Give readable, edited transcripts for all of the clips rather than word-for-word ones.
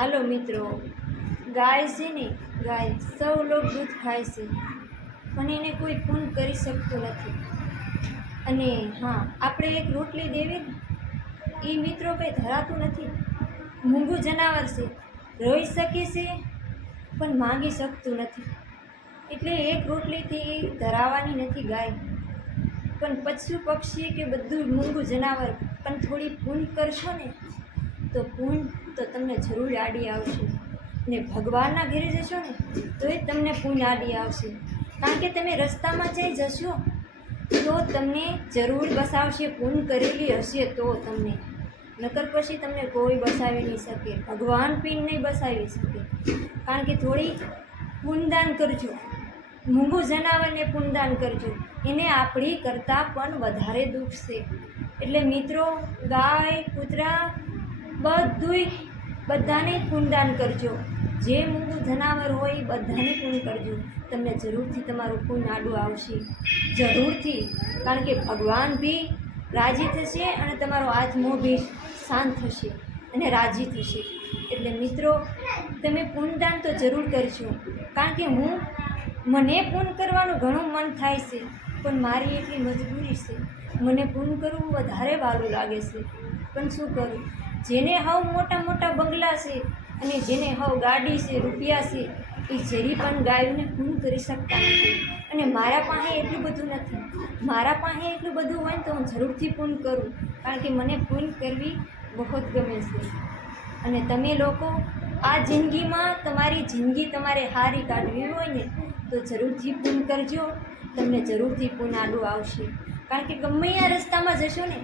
હાલો મિત્રો, ગાય છે ને, ગાય સૌ લોક દૂધ ખાય છે પણ એને કોઈ પૂન કરી શકતું નથી. અને હા, આપણે એક રોટલી દેવી ને એ મિત્રો કંઈ ધરાતું નથી. મૂંગું જનાવર છે, રોઈ શકે છે પણ માંગી શકતું નથી. એટલે એક રોટલીથી ધરાવવાની નથી ગાય. પણ પશુ પક્ષી કે બધું મૂંગું જનાવર પણ થોડી પૂન કરશો ને તો પૂન તો તમને જરૂર આડી આવશે. ને ભગવાનના ઘરે જશો ને તો એ તમને પૂન આડી આવશે. કારણ કે તમે રસ્તામાં જઈ જશો તો તમને જરૂર બસાવશે. પૂન કરેલી હશે તો તમને, નકર પછી તમને કોઈ બસાવી નહીં શકે. ભગવાન પીન નહીં બસાવી શકે. કારણ કે થોડી પૂનદાન કરજો, મૂંગું જનાવરને પૂનદાન કરજો. એને આપણી કરતાં પણ વધારે દુઃખ છે. એટલે મિત્રો, ગાય કૂતરા બધાને પૂનદાન કરજો. જે મૂંગું જનાવર હોય એ બધાને પૂન કરજો. તમને જરૂરથી તમારું પૂન આડું આવશે, જરૂરથી. કારણ કે ભગવાન બી રાજી થશે અને તમારો આત્મો બી શાંત થશે અને રાજી થશે. એટલે મિત્રો, તમે પૂનદાન તો જરૂર કરજો. કારણ કે મને પૂન કરવાનું ઘણું મન થાય છે પણ મારી એટલી મજબૂરી છે. મને પૂન કરવું વધારે વાલું લાગે છે પણ શું કરું. જેને હાવ મોટા મોટા બંગલા છે અને જેને હાવ ગાડી છે, રૂપિયા છે, એ જરી પણ ગાયોને પૂન કરી શકતા નથી. અને મારા પાસે એટલું બધું નથી. મારા પાસે એટલું બધું હોય ને તો હું જરૂરથી પૂન કરું. કારણ કે મને પૂન કરવી બહુ ગમે છે. અને તમે લોકો આ જિંદગીમાં તમારી જિંદગી તમારે સારી કાઢવી હોય ને તો જરૂરથી પૂન કરજો. તમને જરૂરથી પૂન આડું આવશે. કારણ કે ગમે આ રસ્તામાં જશો ને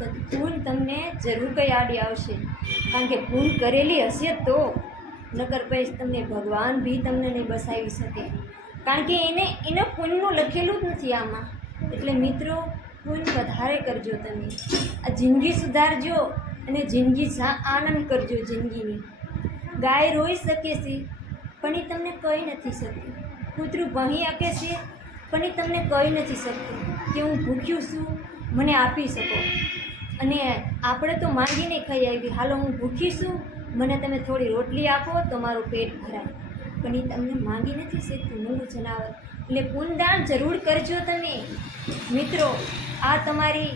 તો પૂન તમને જરૂર કંઈ આડી આવશે. કારણ કે પૂન કરેલી હશે તો, નકર પછી તમને ભગવાન બી તમને નહીં બસાવી શકે. કારણ કે એને પૂનનું લખેલું જ નથી આમાં. એટલે મિત્રો, પૂન વધારે કરજો. તમે આ જિંદગી સુધારજો અને જિંદગી આનંદ કરજો જિંદગીની. ગાય રોઈ શકે છે પણ એ તમને કહી નથી શકતી. કૂતરું ભણી શકે છે પણ એ તમને કહી નથી શકતું કે હું ભૂખ્યું છું, મને આપી શકો. અને આપણે તો માંગીને ખાઈ આવી, હાલો હું ભૂખી છું, મને તમે થોડી રોટલી આપો તો મારું પેટ ભરાય. પણ એ તમને માંગી નથી શકતું મૂંગું જનાવર. એટલે પૂનદાન જરૂર કરજો તમે મિત્રો. આ તમારી